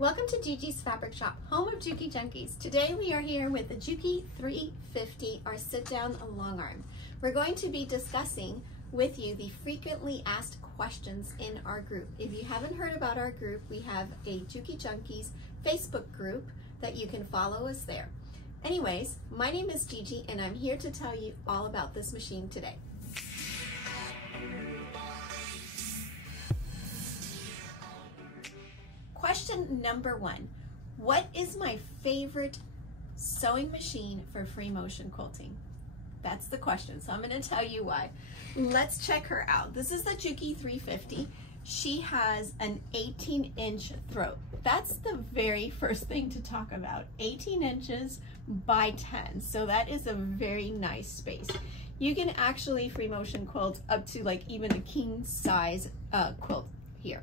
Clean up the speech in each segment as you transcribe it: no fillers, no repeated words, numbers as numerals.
Welcome to Gigi's Fabric Shop, home of Juki Junkies. Today we are here with the Juki 350, our sit-down long arm. We're going to be discussing with you the frequently asked questions in our group. If you haven't heard about our group, we have a Juki Junkies Facebook group that you can follow us there. Anyways, my name is Gigi and I'm here to tell you all about this machine today. Question number one, what is my favorite sewing machine for free motion quilting? That's the question, so I'm going to tell you why. Let's check her out. This is the Juki 350. She has an 18-inch throat. That's the very first thing to talk about. 18 inches by 10, so that is a very nice space. You can actually free motion quilt up to like even a king size quilt here.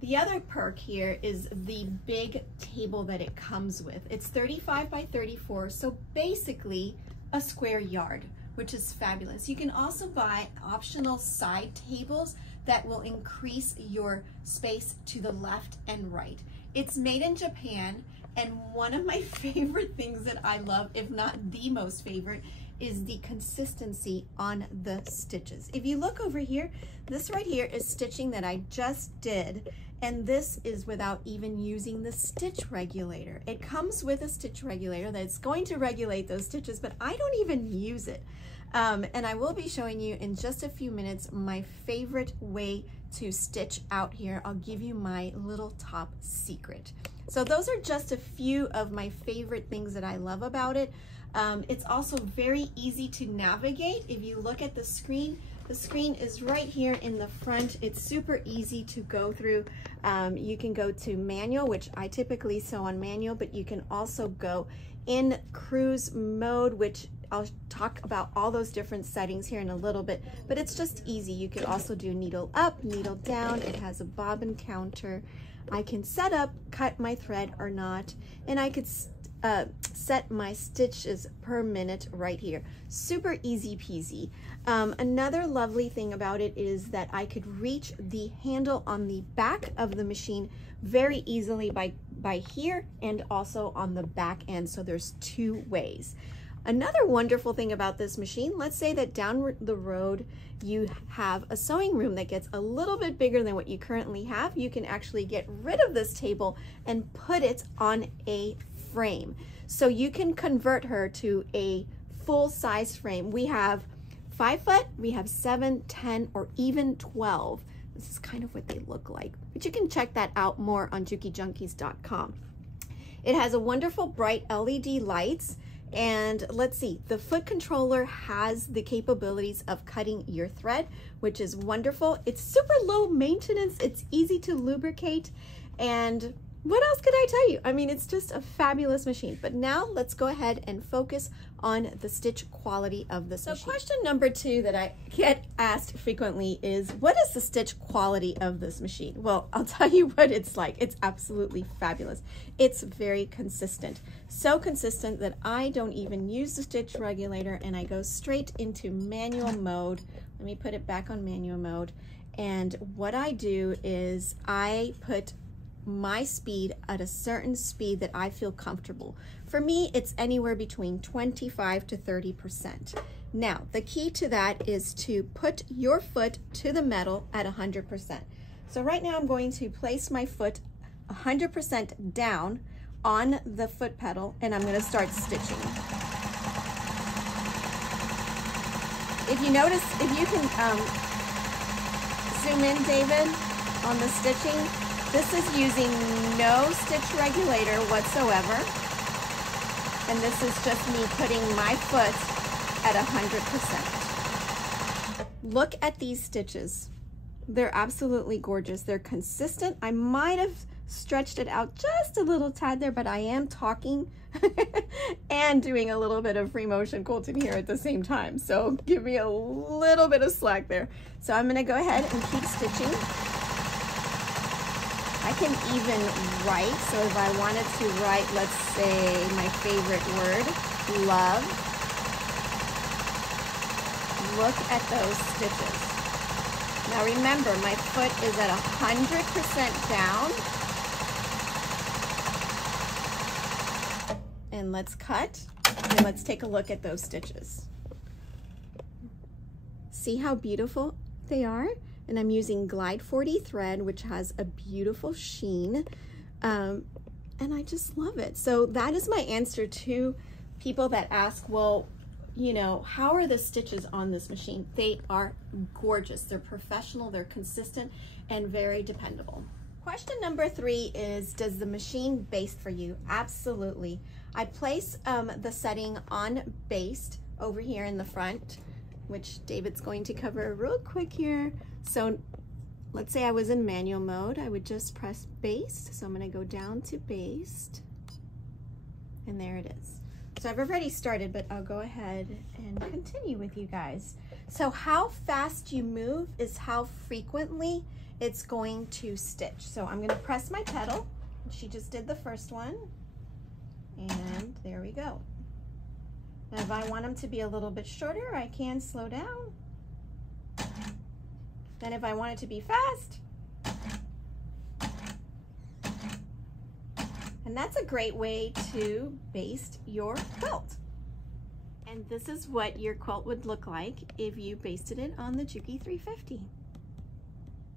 The other perk here is the big table that it comes with. It's 35 by 34, so basically a square yard, which is fabulous. You can also buy optional side tables that will increase your space to the left and right. It's made in Japan, and one of my favorite things that I love, if not the most favorite, is the consistency on the stitches. If you look over here, this right here is stitching that I just did, and this is without even using the stitch regulator. It comes with a stitch regulator that's going to regulate those stitches, but I don't even use it. And I will be showing you in just a few minutes my favorite way to stitch out here. I'll give you my little top secret. So those are just a few of my favorite things that I love about it. It's also very easy to navigate. If you look at the screen is right here in the front. It's super easy to go through. You can go to manual, which I typically sew on manual, but you can also go in cruise mode, which I'll talk about all those different settings here in a little bit, but it's just easy. You could also do needle up, needle down. It has a bobbin counter. I can set up, cut my thread or not, and I could set my stitches per minute right here. Super easy peasy. Another lovely thing about it is that I could reach the handle on the back of the machine very easily by here and also on the back end, so there's two ways. Another wonderful thing about this machine, let's say that down the road you have a sewing room that gets a little bit bigger than what you currently have. You can actually get rid of this table and put it on a frame. So you can convert her to a full-size frame. We have 5 foot, we have 7, 10, or even 12. This is kind of what they look like, but you can check that out more on jukijunkies.com. It has a wonderful bright LED lights. And let's see, the foot controller has the capabilities of cutting your thread, which is wonderful. It's super low maintenance, it's easy to lubricate, and what else could I tell you? I mean, it's just a fabulous machine. But now let's go ahead and focus on the stitch quality of this machine. So question number 2 that I get asked frequently is, what is the stitch quality of this machine? Well, I'll tell you what it's like. It's absolutely fabulous. It's very consistent. So consistent that I don't even use the stitch regulator and I go straight into manual mode. Let me put it back on manual mode. And what I do is I put my speed at a certain speed that I feel comfortable. For me, it's anywhere between 25 to 30%. Now, the key to that is to put your foot to the metal at 100%. So right now I'm going to place my foot 100% down on the foot pedal and I'm going to start stitching. If you notice, if you can zoom in, David, on the stitching, this is using no stitch regulator whatsoever, and this is just me putting my foot at 100%. Look at these stitches. They're absolutely gorgeous. They're consistent. I might have stretched it out just a little tad there, but I am talking and doing a little bit of free motion quilting here at the same time, so give me a little bit of slack there. So I'm going to go ahead and keep stitching. I can even write, so if I wanted to write, let's say, my favorite word, love, look at those stitches. Now remember, my foot is at 100% down, and let's cut and let's take a look at those stitches. See how beautiful they are? And I'm using Glide 40 thread, which has a beautiful sheen. And I just love it. So that is my answer to people that ask, well, you know, how are the stitches on this machine? They are gorgeous. They're professional, they're consistent, and very dependable. Question number 3 is, does the machine baste for you? Absolutely. I place the setting on baste over here in the front, which David's going to cover real quick here. So let's say I was in manual mode, I would just press baste. So I'm gonna go down to baste, and there it is. So I've already started, but I'll go ahead and continue with you guys. So how fast you move is how frequently it's going to stitch. So I'm gonna press my pedal. She just did the first one, and there we go. Now if I want them to be a little bit shorter, I can slow down. Then if I want it to be fast, and that's a great way to baste your quilt. And this is what your quilt would look like if you basted it on the Juki 350.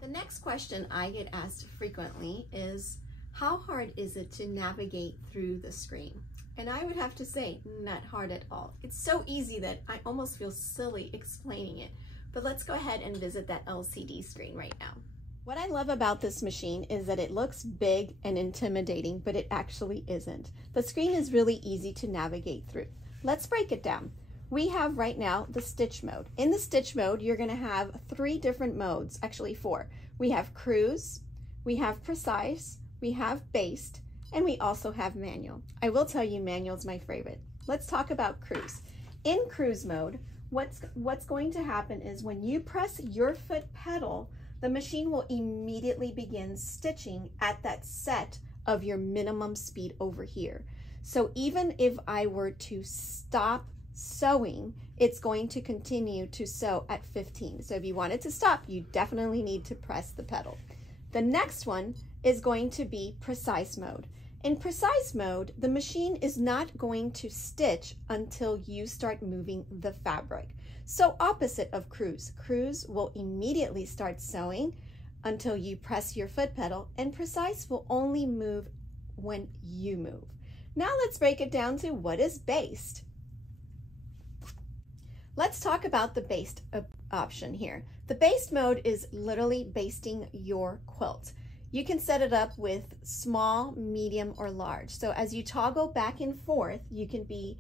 The next question I get asked frequently is, how hard is it to navigate through the screen? And I would have to say, not hard at all. It's so easy that I almost feel silly explaining it. But let's go ahead and visit that LCD screen right now. What I love about this machine is that it looks big and intimidating, but it actually isn't. The screen is really easy to navigate through. Let's break it down. We have right now the stitch mode. In the stitch mode, you're gonna have 3 different modes, actually 4. We have cruise, we have precise, we have baste, and we also have manual. I will tell you manual is my favorite. Let's talk about cruise. In cruise mode, what's going to happen is when you press your foot pedal, the machine will immediately begin stitching at that set of your minimum speed over here. So even if I were to stop sewing, it's going to continue to sew at 15. So if you want it to stop, you definitely need to press the pedal. The next one is going to be precise mode. In precise mode, the machine is not going to stitch until you start moving the fabric. So opposite of cruise. Cruise will immediately start sewing until you press your foot pedal, and precise will only move when you move. Now let's break it down to what is baste. Let's talk about the baste option here. The baste mode is literally basting your quilt. You can set it up with small, medium, or large. So as you toggle back and forth, you can be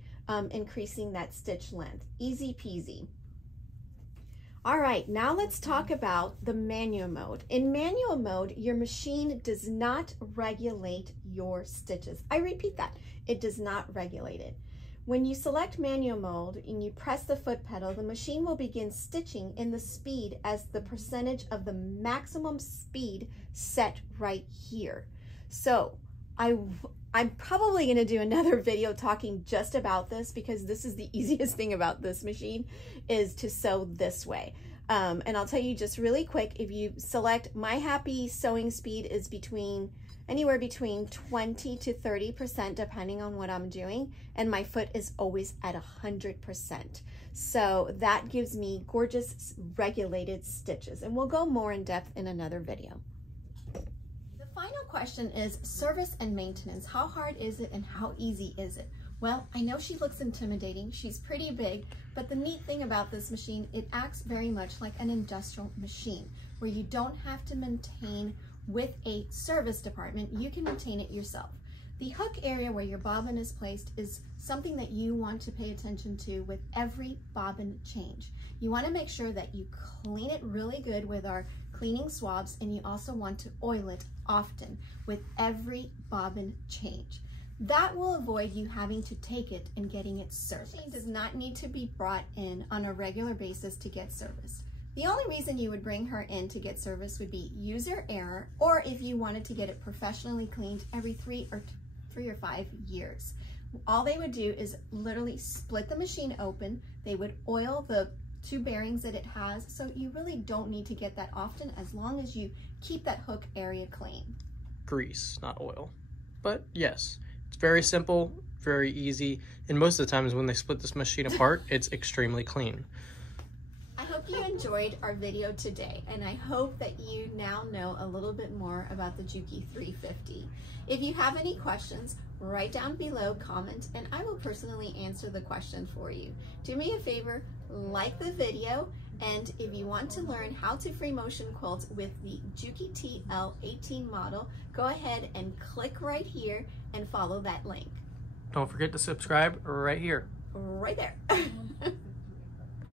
increasing that stitch length. Easy peasy. All right, now let's talk about the manual mode. In manual mode, your machine does not regulate your stitches. I repeat that, it does not regulate it. When you select manual mode and you press the foot pedal, the machine will begin stitching in the speed as the percentage of the maximum speed set right here. So I'm probably going to do another video talking just about this, because this is the easiest thing about this machine, is to sew this way. And I'll tell you just really quick, if you select, my happy sewing speed is anywhere between 20 to 30% depending on what I'm doing, and my foot is always at 100%. So that gives me gorgeous regulated stitches, and we'll go more in depth in another video. The final question is service and maintenance. How hard is it and how easy is it? Well, I know she looks intimidating, she's pretty big, but the neat thing about this machine, it acts very much like an industrial machine where you don't have to maintain with a service department, you can maintain it yourself. The hook area where your bobbin is placed is something that you want to pay attention to with every bobbin change. You want to make sure that you clean it really good with our cleaning swabs, and you also want to oil it often with every bobbin change. That will avoid you having to take it and getting it serviced. It does not need to be brought in on a regular basis to get serviced. The only reason you would bring her in to get service would be user error, or if you wanted to get it professionally cleaned every 3 or 5 years. All they would do is literally split the machine open. They would oil the 2 bearings that it has, so you really don't need to get that often as long as you keep that hook area clean. Grease, not oil. But yes, It's very simple, very easy, and most of the times when they split this machine apart, it's extremely clean. I hope you enjoyed our video today, and I hope that you now know a little bit more about the Juki 350. If you have any questions, write down below, comment, and I will personally answer the question for you. Do me a favor, like the video, and if you want to learn how to free motion quilt with the Juki TL18 model, go ahead and click right here and follow that link. Don't forget to subscribe right here. Right there.